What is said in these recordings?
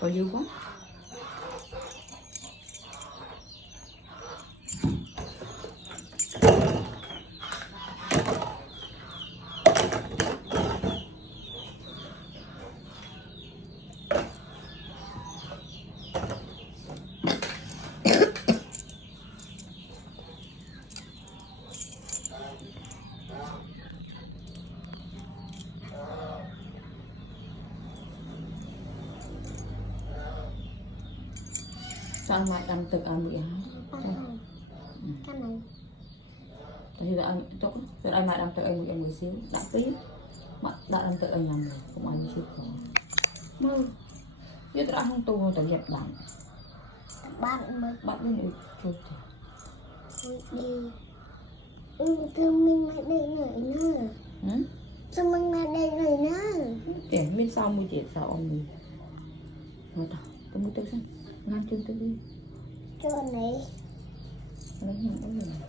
có dư quá. Sao mày ăn tự ăn vậy hả? Cái này. Thì là ăn tốt, rồi anh mày ăn tự ăn một xíu, đã tí, mà đã ăn tự ăn nhầm rồi, không ăn xíu rồi. Mơ, biết đã không tu tự nhập bạn. Bạn mới Bạn đi chụp đi. Thương mình lại đây nữa nữa. Thương mình lại đây nữa. Trẻ bên sau mới trẻ sao ông mình. Ngồi tao, tôi mới tới xem, ngăn chân tôi đi. Chỗ này. Lấy những cái gì này.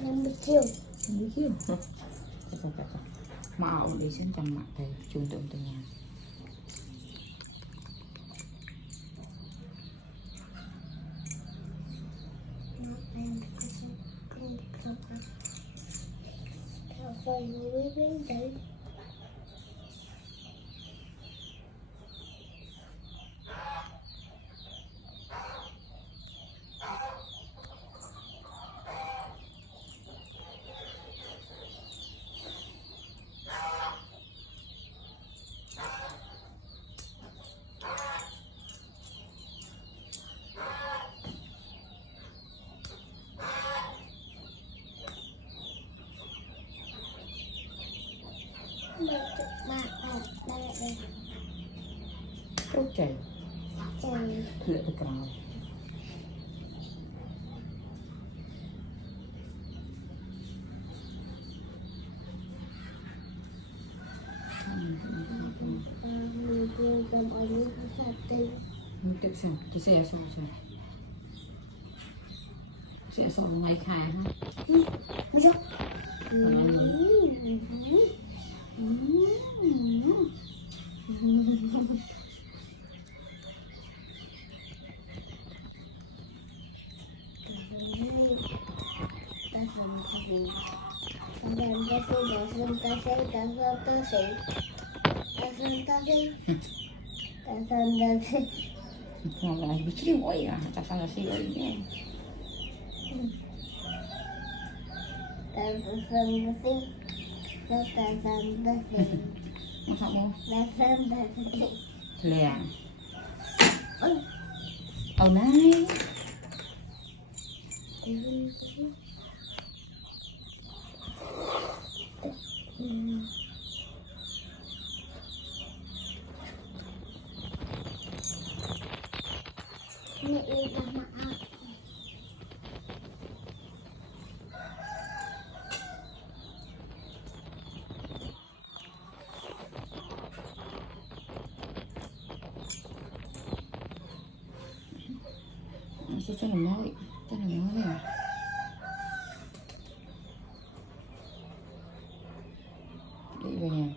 50 triệu. 50 triệu. Chắc. Mà ảo để xem chẳng mặt thầy trung tượng từ nhà. Phải với đấy. Tốt chảy. Lựa từ cào. Tự sao? Thì sẽ sao? Sẽ sao ngày khai ha? Ngon là bị chịu quậy à, ta sao là siêu quậy nhé. Mau sao mua? Lè. Ồ này. Mẹ ơi bà mặc cho nó mới nè. Đi về nhà.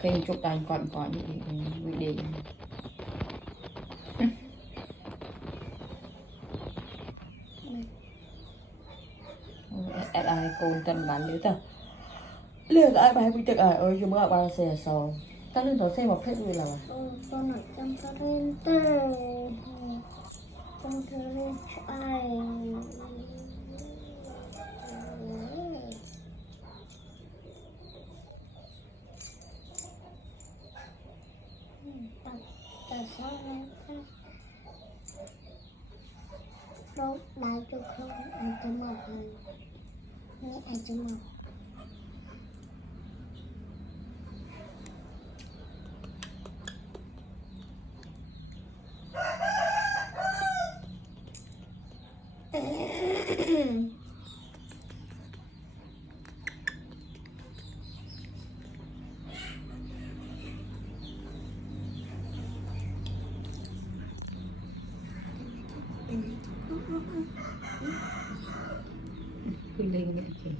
Khi chụp tay còn bị đi. Ai côn tân bán lưới tờ lưới ai bài bị tự ơi chúng mơ bao xe sầu ta lên đó xe một phép gì là con ở trong Torrent ai tại sao đâu đá cho không ăn cái mọc này nghe ăn cái mọc Quy lên vậy chị.